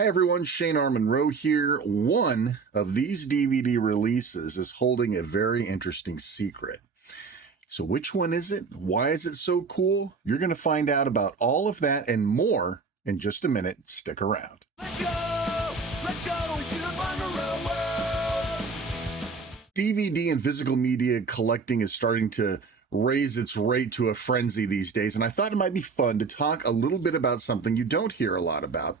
Hi everyone, Shane R. Monroe here. One of these DVD releases is holding a very interesting secret. So which one is it? Why is it so cool? You're going to find out about all of that and more in just a minute. Stick around. Let's go into the Monroe world. DVD and physical media collecting is starting to raise its rate to a frenzy these days, and I thought it might be fun to talk a little bit about something you don't hear a lot about,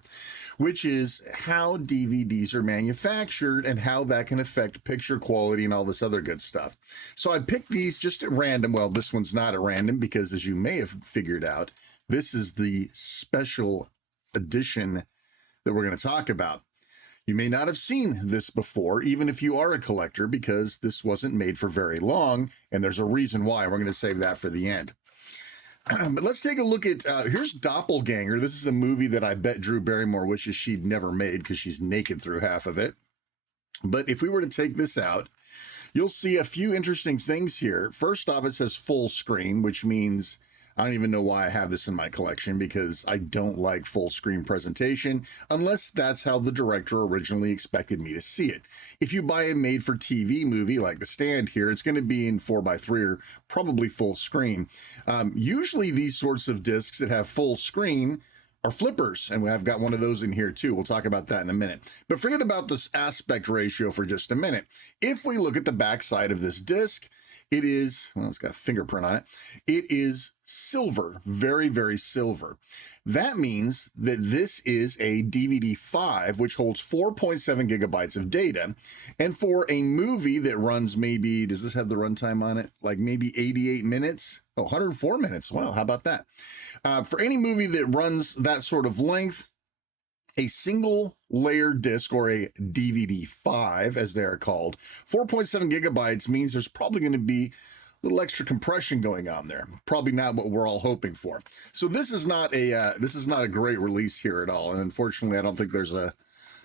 which is how DVDs are manufactured and how that can affect picture quality and all this other good stuff. So I picked these just at random. Well, this one's not at random because, as you may have figured out, this is the special edition that we're going to talk about. You may not have seen this before, even if you are a collector, because this wasn't made for very long, and there's a reason why. We're going to save that for the end. But let's take a look at, here's Doppelganger. This is a movie that I bet Drew Barrymore wishes she'd never made because she's naked through half of it. But if we were to take this out, you'll see a few interesting things here. First off, it says full screen, which means I don't even know why I have this in my collection, because I don't like full screen presentation unless that's how the director originally expected me to see it. If you buy a made for TV movie like The Stand here, it's going to be in 4:3 or probably full screen. Usually these sorts of discs that have full screen are flippers, and I've got one of those in here too. We'll talk about that in a minute. But forget about this aspect ratio for just a minute. If we look at the back side of this disc, it is, well, it's got a fingerprint on it. It is silver, very, very silver. That means that this is a DVD-5, which holds 4.7 gigabytes of data. And for a movie that runs maybe, does this have the runtime on it? Like maybe 88 minutes? Oh, 104 minutes. Wow, how about that? For any movie that runs that sort of length, a single layer disc, or a DVD-5 as they're called, 4.7 gigabytes means there's probably going to be a little extra compression going on there. Probably not what we're all hoping for. So this is not a great release here at all. And unfortunately, I don't think there's a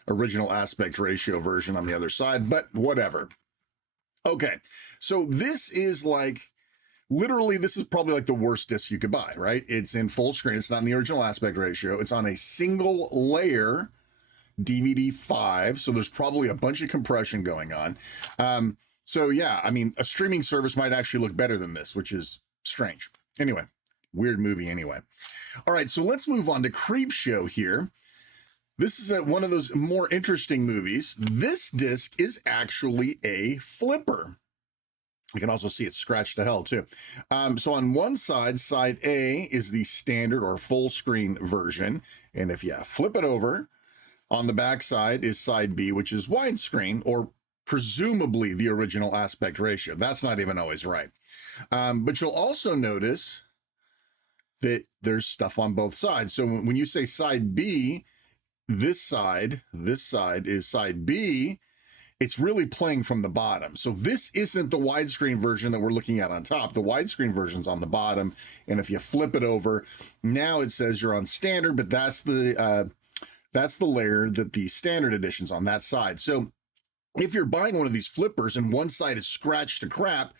original aspect ratio version on the other side, but whatever. Okay, so this is like, literally, this is probably like the worst disc you could buy, right? It's in full screen. It's not in the original aspect ratio. It's on a single layer DVD-5. So there's probably a bunch of compression going on. So yeah, I mean, a streaming service might actually look better than this, which is strange. Anyway, weird movie anyway. All right, so let's move on to Creepshow here. This is one of those more interesting movies. This disc is actually a flipper. You can also see it scratched to hell too. So on one side, side A is the standard or full screen version. And if you flip it over, on the back side is side B, which is widescreen, or presumably the original aspect ratio. That's not even always right. But you'll also notice that there's stuff on both sides. So when you say side B, this side is side B. It's really playing from the bottom. So this isn't the widescreen version that we're looking at on top. The widescreen version's on the bottom. And if you flip it over, now it says you're on standard, but that's the layer that the standard edition's on, that side. So if you're buying one of these flippers and one side is scratched to crap,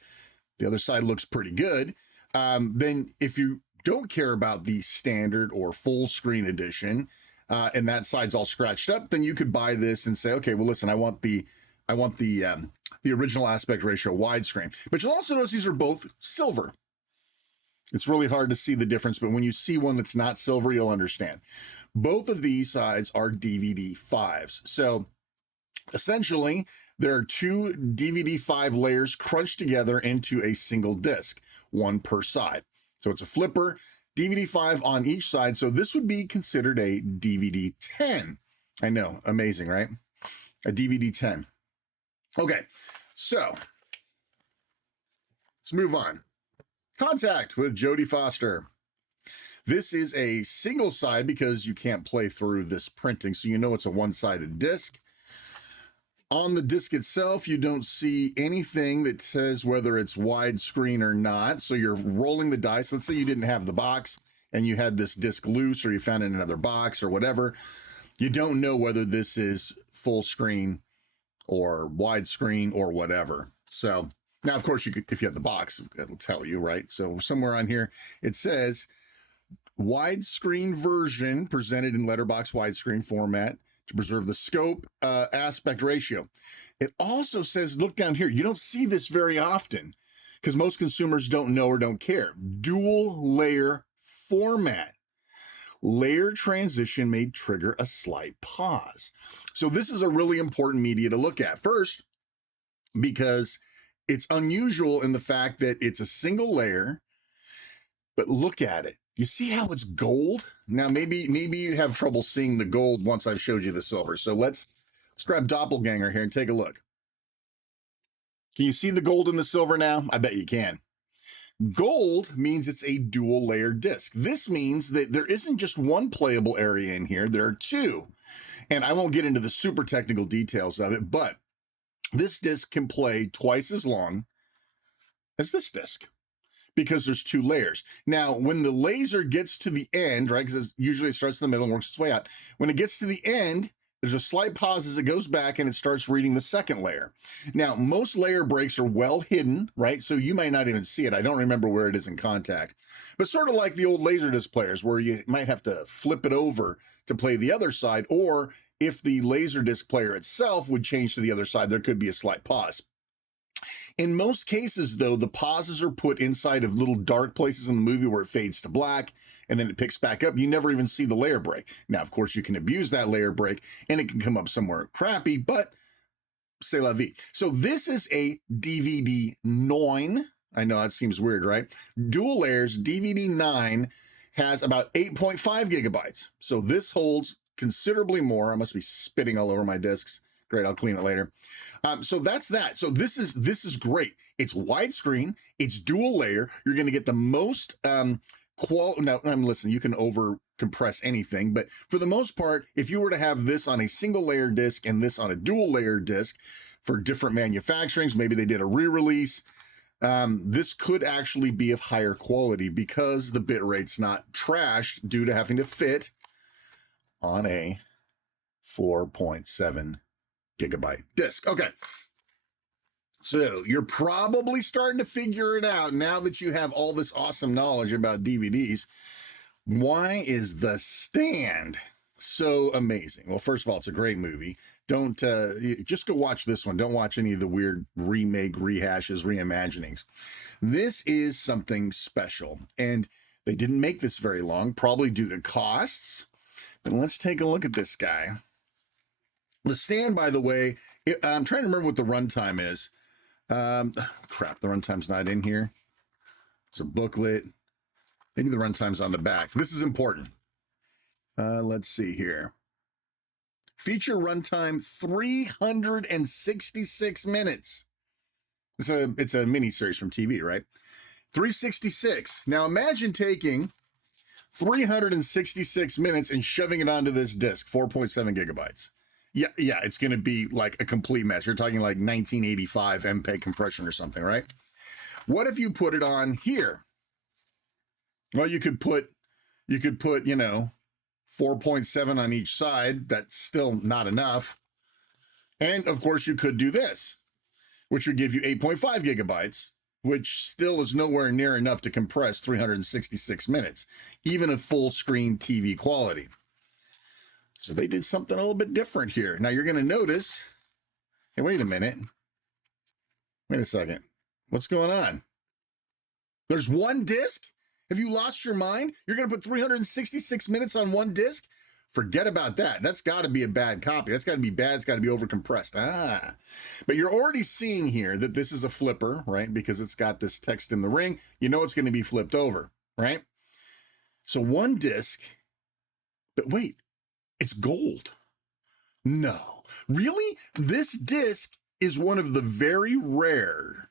the other side looks pretty good, then if you don't care about the standard or full screen edition, and that side's all scratched up, then you could buy this and say, okay, well, listen, I want the original aspect ratio widescreen. But you'll also notice these are both silver. It's really hard to see the difference, but when you see one that's not silver, you'll understand. Both of these sides are DVD-5s. So essentially, there are two DVD-5 layers crunched together into a single disc, one per side. So it's a flipper, DVD-5 on each side. So this would be considered a DVD-10. I know, amazing, right? A DVD-10. Okay, so let's move on. Contact with Jodie Foster. This is a single side because you can't play through this printing, so you know it's a one-sided disc. On the disc itself, you don't see anything that says whether it's widescreen or not, so you're rolling the dice. Let's say you didn't have the box and you had this disc loose, or you found it in another box or whatever. You don't know whether this is full screen or widescreen or whatever. So now, of course, you could, if you have the box, it'll tell you, right? So somewhere on here, it says widescreen version presented in letterbox widescreen format, to preserve the scope aspect ratio. It also says, look down here, you don't see this very often because most consumers don't know or don't care. Dual layer format. Layer transition may trigger a slight pause. So this is a really important media to look at. First, because it's unusual in the fact that it's a single layer, but look at it. You see how it's gold? Now, maybe you have trouble seeing the gold once I've showed you the silver. So let's grab Doppelganger here and take a look. Can you see the gold and the silver now? I bet you can. Gold means it's a dual layer disc. This means that there isn't just one playable area in here, there are two. And I won't get into the super technical details of it, but this disc can play twice as long as this disc because there's two layers. Now, when the laser gets to the end, right, because usually it starts in the middle and works its way out. When it gets to the end, there's a slight pause as it goes back and it starts reading the second layer. Now, most layer breaks are well hidden, right? So you might not even see it. I don't remember where it is in contact. But sort of like the old Laserdisc players where you might have to flip it over to play the other side, or if the Laserdisc player itself would change to the other side, there could be a slight pause. In most cases, though, the pauses are put inside of little dark places in the movie where it fades to black and then it picks back up. You never even see the layer break. Now, of course, you can abuse that layer break and it can come up somewhere crappy, but c'est la vie. So this is a DVD 9. I know that seems weird, right? Dual layers, DVD 9 has about 8.5 gigabytes. So this holds considerably more. I must be spitting all over my discs. Great, I'll clean it later. So that's that. So this is great. It's widescreen. It's dual layer. You're going to get the most now, listen, you can over compress anything, but for the most part, if you were to have this on a single layer disc and this on a dual layer disc for different manufacturings, maybe they did a re-release, this could actually be of higher quality because the bit rate's not trashed due to having to fit on a 4.7 gigabyte disc. Okay. So you're probably starting to figure it out now that you have all this awesome knowledge about DVDs. Why is The Stand so amazing? Well, first of all, it's a great movie. Don't just go watch this one. Don't watch any of the weird remake, rehashes, reimaginings. This is something special. And they didn't make this very long, probably due to costs. But let's take a look at this guy. The Stand, by the way, I'm trying to remember what the runtime is. Crap, the runtime's not in here. It's a booklet. Maybe the runtime's on the back. This is important. Let's see here. Feature runtime 366 minutes. It's a mini series from TV, right? 366. Now imagine taking 366 minutes and shoving it onto this disc, 4.7 gigabytes. Yeah, it's going to be like a complete mess. You're talking like 1985 MPEG compression or something, right? What if you put it on here? Well, you could put, 4.7 on each side. That's still not enough. And of course, you could do this, which would give you 8.5 gigabytes, which still is nowhere near enough to compress 366 minutes, even at full screen TV quality. So they did something a little bit different here. Now you're going to notice, hey, wait a minute. Wait a second. What's going on? There's one disc? Have you lost your mind? You're going to put 366 minutes on one disc? Forget about that. That's got to be a bad copy. That's got to be bad. It's got to be overcompressed. But you're already seeing here that this is a flipper, right? Because it's got this text in the ring. You know it's going to be flipped over, right? So one disc, but wait. It's gold. No. Really? This disc is one of the very rare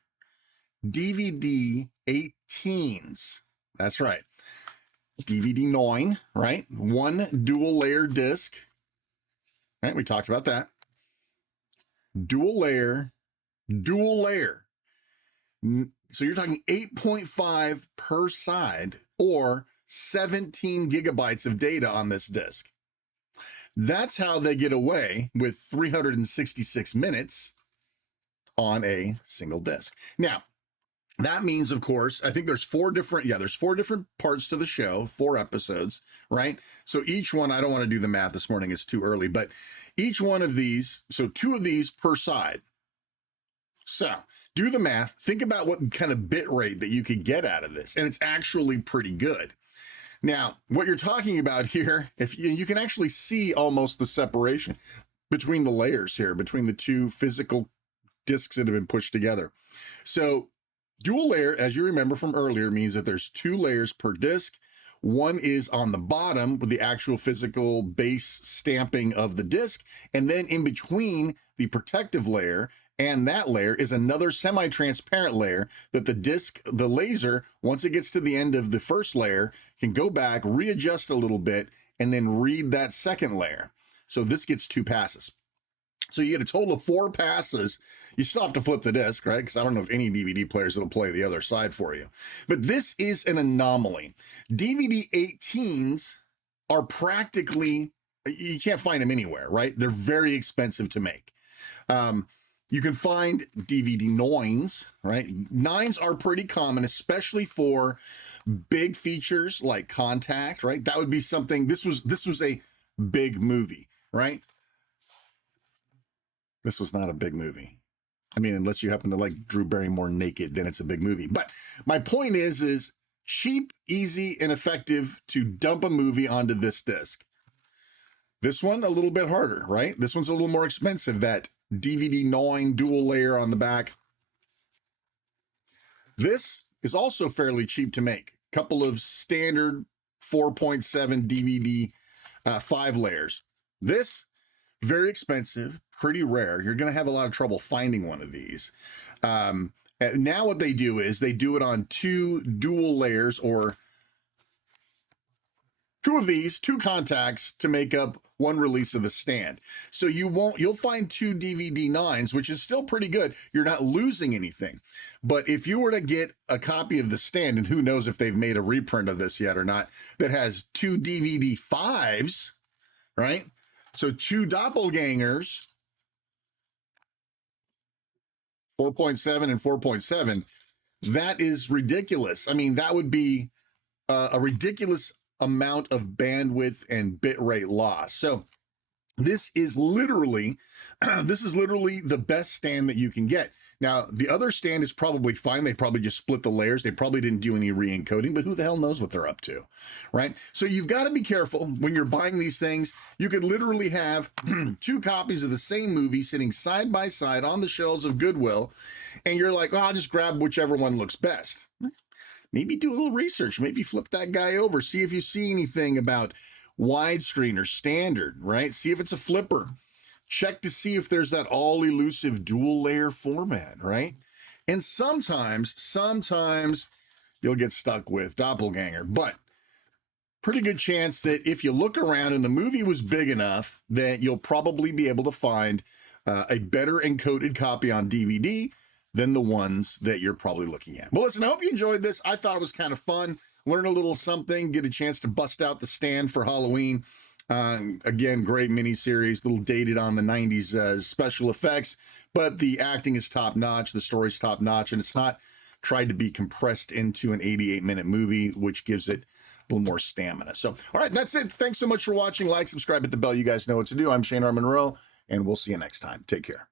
DVD 18s. That's right. DVD 9, right? One dual layer disc. Right? We talked about that. Dual layer. So you're talking 8.5 per side or 17 gigabytes of data on this disc. That's how they get away with 366 minutes on a single disc. Now, That means, of course, I think there's there's four different parts to the show, 4 episodes, right? So each one, I don't want to do the math this morning, it's too early, but each one of these, so 2 of these per side. So do the math, think about what kind of bit rate that you could get out of this, and it's actually pretty good. Now, what you're talking about here, if you can actually see almost the separation between the layers here, between the 2 physical discs that have been pushed together. So dual layer, as you remember from earlier, means that there's 2 layers per disc. One is on the bottom with the actual physical base stamping of the disc, and then in between the protective layer and that layer is another semi-transparent layer that the disc, the laser, once it gets to the end of the first layer, can go back, readjust a little bit, and then read that second layer. So this gets 2 passes. So you get a total of 4 passes. You still have to flip the disc, right? Because I don't know of any DVD players that'll play the other side for you. But this is an anomaly. DVD 18s are practically, you can't find them anywhere, right? They're very expensive to make. You can find DVD 9s, right? 9s are pretty common, especially for big features like Contact, right? That would be something, this was a big movie, right? This was not a big movie. I mean, unless you happen to like Drew Barrymore naked, then it's a big movie. But my point is cheap, easy, and effective to dump a movie onto this disc. This one, a little bit harder, right? This one's a little more expensive, that DVD 9 dual layer on the back. This is also fairly cheap to make. Couple of standard 4.7 DVD 5 layers. This, very expensive, pretty rare. You're going to have a lot of trouble finding one of these. Now what they do is they do it on 2 dual layers, or 2 of these, 2 contacts to make up 1 release of the stand. So you'll find 2 DVD 9s, which is still pretty good. You're not losing anything. But if you were to get a copy of the stand, and who knows if they've made a reprint of this yet or not, that has 2 DVD 5s, right? So 2 doppelgangers, 4.7 and 4.7, that is ridiculous. I mean, that would be a ridiculous amount of bandwidth and bit rate loss. So this is literally the best stand that you can get. Now, the other stand is probably fine. They probably just split the layers. They probably didn't do any re-encoding, but who the hell knows what they're up to, right? So you've got to be careful when you're buying these things. You could literally have 2 copies of the same movie sitting side by side on the shelves of Goodwill, and you're like, oh, I'll just grab whichever one looks best. Maybe do a little research. Maybe flip that guy over. See if you see anything about widescreen or standard, right? See if it's a flipper. Check to see if there's that all elusive dual layer format, right? And sometimes you'll get stuck with doppelganger, but pretty good chance that if you look around and the movie was big enough, that you'll probably be able to find a better encoded copy on DVD than the ones that you're probably looking at. Well, listen, I hope you enjoyed this. I thought it was kind of fun. Learn a little something, get a chance to bust out the stand for Halloween. Again, great miniseries, a little dated on the 90s special effects, but the acting is top notch, the story's top notch, and it's not tried to be compressed into an 88-minute movie, which gives it a little more stamina. So, all right, that's it. Thanks so much for watching. Like, subscribe, hit the bell. You guys know what to do. I'm Shane R. Monroe, and we'll see you next time. Take care.